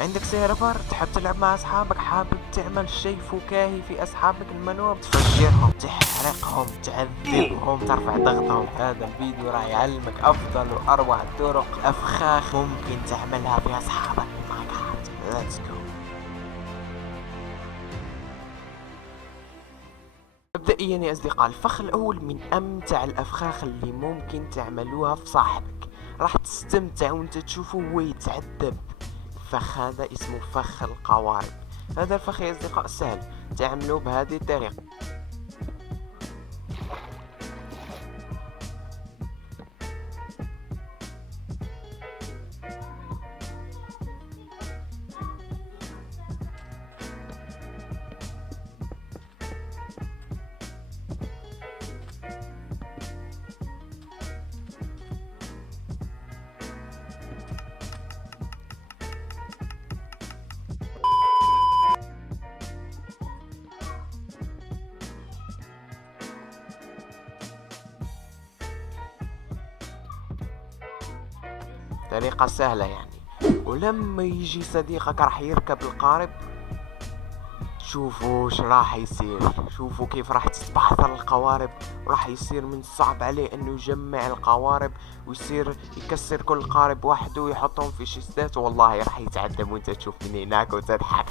عندك سيرفر تحب تلعب مع اصحابك، حابب تعمل شيء فكاهي في اصحابك المنوب، تفجرهم، تحرقهم، تعذبهم، ترفع ضغطهم. هذا الفيديو راح يعلمك افضل واروع طرق افخاخ ممكن تعملها في اصحابك في ماينكرافت. ليتس جو. مبدئيا يا اصدقاء، الفخ الاول من امتع الافخاخ اللي ممكن تعملوها في صاحبك. راح تستمتع وانت تشوفه هو يتعذب. الفخ هذا اسمه فخ القوارب. هذا الفخ يا اصدقاء سهل تعملوه بهذه الطريقة. طريقة سهلة يعني. ولما يجي صديقك راح يركب القارب، شوفوا وش راح يصير، شوفوا كيف راح تتبعثر القوارب، وراح يصير من الصعب عليه انه يجمع القوارب، ويصير يكسر كل قارب وحده ويحطهم في شيستات. والله راح يتعذب وانت تشوف من هناك وتضحك.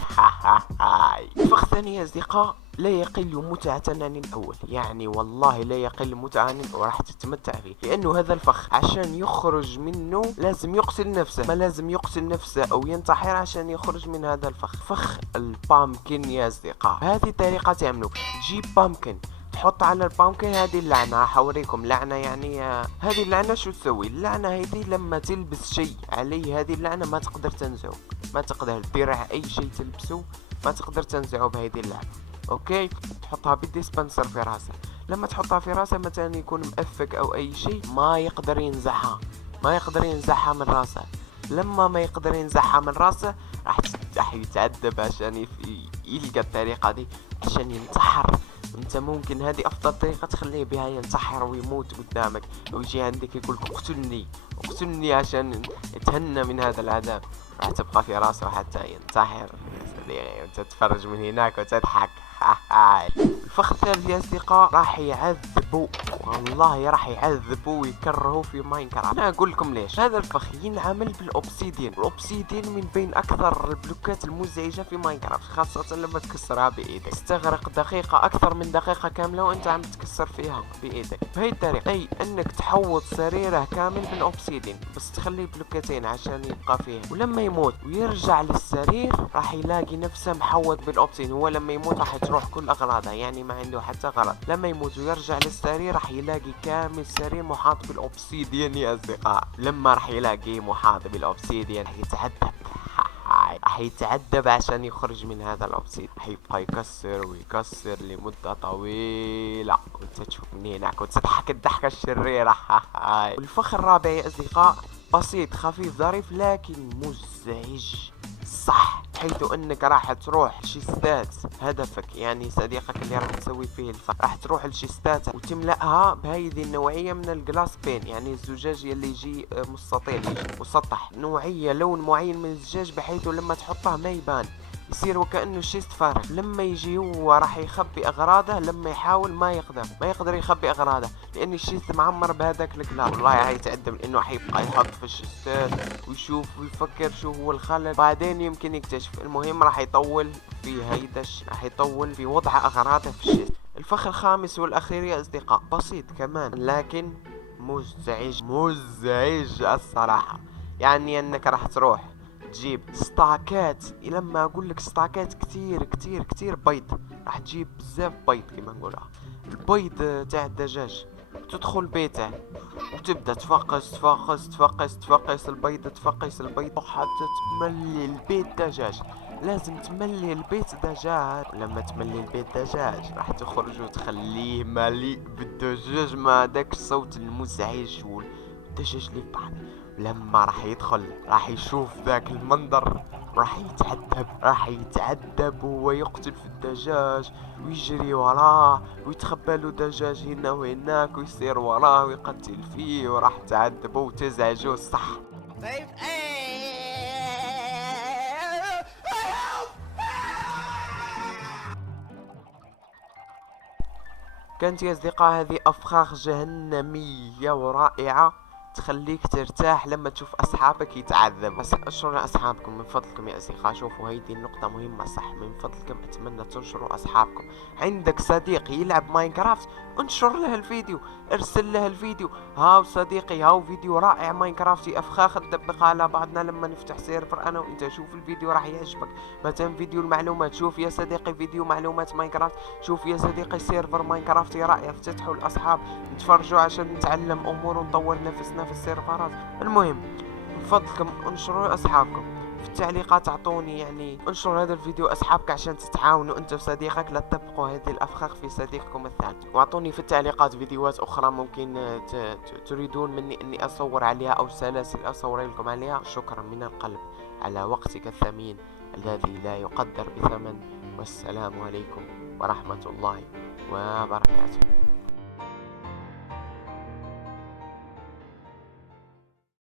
فخ ثاني يا اصدقاء لا يقل متعة عن الأول، يعني والله لا يقل متعة عن الأول، راح تتمتع فيه. لأنه هذا الفخ عشان يخرج منه لازم يقتل نفسه، ما لازم يقتل نفسه أو ينتحر عشان يخرج من هذا الفخ. فخ البامكن يا أصدقاء، هذه طريقة تعملوا. تجيب بامكن، تحط على البامكن هذه اللعنة. راح اوريكم لعنة يعني. هذه اللعنة شو تسوي؟ اللعنة هذه لما تلبس شيء عليه هذه اللعنة ما تقدر تنزعه، ما تقدر درع اي شيء تلبسه ما تقدر تنزعه بهذه اللعنة. اوكي، تحطها بالديسبنسر في راسه. لما تحطها في راسه مثلا يكون مأفك او اي شيء ما يقدر ينزعها، ما يقدر ينزعها من راسه. لما ما يقدر ينزعها من راسه راح يتعذب عشان يلقى الطريقة دي عشان ينتحر. انت ممكن هذه افضل طريقة تخليه بها ينتحر ويموت قدامك، ويجي عندك يقول اقتلني اقتلني عشان يتهنى من هذا العذاب. راح تبقى في راسه حتى ينتحر يا صديقي، وانت تتفرج من هناك وتضحك. الفخ الثالث يا اصدقاء راح يعذبوا، والله راح يعذبوا ويكرهوا في ماينكرافت. انا اقول لكم ليش. هذا الفخ ينعمل بالاوبسيديان. الاوبسيديان من بين اكثر البلوكات المزعجة في ماينكرافت، خاصة لما تكسرها بايدك. تستغرق دقيقة، اكثر من دقيقة كاملة وانت عم تكسر فيها بايدك بهي الطريقة. اي انك تحوط سريره كامل بالاوبسيديان، بس تخلي بلوكتين عشان يبقى فيه. ولما يموت ويرجع للسرير راح يلاقي نفسه محوط بالاوبسيديان. هو لما يموت راح تروح كل اغراضه، يعني ما عنده حتى غرض. لما يموت ويرجع للسرير راح يلاقي كامل السرير محاط بالاوبسيديان يا اصدقاء. لما راح يلاقيه محاط بالاوبسيديان راح يتعذب، راح يتعذب عشان يخرج من هذا الاوبسيد. راح يبقى يكسر ويكسر لمدة طويلة وانت تشوف من هناك وتضحك الضحكة الشريرة. والفخ الرابع يا اصدقاء بسيط خفيف ظريف لكن مزعج، صح، حيث انك راح تروح شيستات هدفك، يعني صديقك اللي راح تسوي فيه الفخ، راح تروح لشيستات وتملأها بهذه النوعية من الجلاس بين، يعني الزجاج اللي يجي مستطيل، يجي مسطح، نوعية لون معين من الزجاج بحيث لما تحطه ما يبان، يصير وكأنه شيست فارغ. لما يجي هو راح يخبي اغراضه، لما يحاول ما يقدر يخبي اغراضه لان الشيست معمر بهذاك الكلاب. والله راح يتعذب لانه حيبقى يحط في الشيستات ويشوف ويفكر شو هو الخلل، بعدين يمكن يكتشف. المهم راح يطول في هيدش، راح يطول في وضع اغراضه في الشيست. الفخ الخامس والاخير يا اصدقاء بسيط كمان لكن مزعج، مزعج الصراحة. يعني انك راح تروح تجيب ستاكات، لما اقول لك ستاكات كتير كتير كتير بيض، راح تجيب بزاف بيض كما نقولها، البيض تاع الدجاج، تدخل بيته وتبدا تفقس البيض، تفقس البيض حتى تملي البيت دجاج. لازم تملي البيت دجاج، ولما تملي البيت دجاج راح تخرج وتخليه مليء بالدجاج مع داك الصوت المزعج والدجاج اللي بعد. لما راح يدخل راح يشوف ذاك المنظر راح يتعذب وهو يقتل في الدجاج ويجري وراه ويتخبى له دجاج هنا وهناك ويصير وراه ويقتل فيه، وراح تعذبه وتزعجه، صح. طيب كانت يا أصدقاء هذه أفخاخ جهنمية ورائعة، تخليك ترتاح لما تشوف أصحابك يتعذب. بس انشروا أصحابكم من فضلكم يا أصدقاء. شوفوا هيدي النقطة مهمة صح، من فضلكم أتمنى تنشروا أصحابكم. عندك صديق يلعب ماينكرافت، انشر له الفيديو، ارسل له الفيديو. هاو صديقي، هاو فيديو رائع ماينكرافتي أفخاخ نطبقها على بعضنا لما نفتح سيرفر أنا وأنت. شوف الفيديو راح يعجبك. مثلا فيديو المعلومات، شوف يا صديقي فيديو معلومات ماينكرافت. شوف يا صديقي سيرفر ماينكرافتي رائع، افتتحوا الأصحاب نتفرجوا عشان نتعلم امور ونطور نفسنا في السيرفرات. المهم من فضلكم انشروا لاصحابكم. في التعليقات اعطوني يعني انشر هذا الفيديو اصحابك عشان تتعاونوا انت وصديقك لا تطبقوا هذه الافخاخ في صديقكم الثالث. واعطوني في التعليقات فيديوهات اخرى ممكن تريدون مني اني اصور عليها او سلاسل اصور لكم عليها. شكرا من القلب على وقتك الثمين الذي لا يقدر بثمن. والسلام عليكم ورحمة الله وبركاته.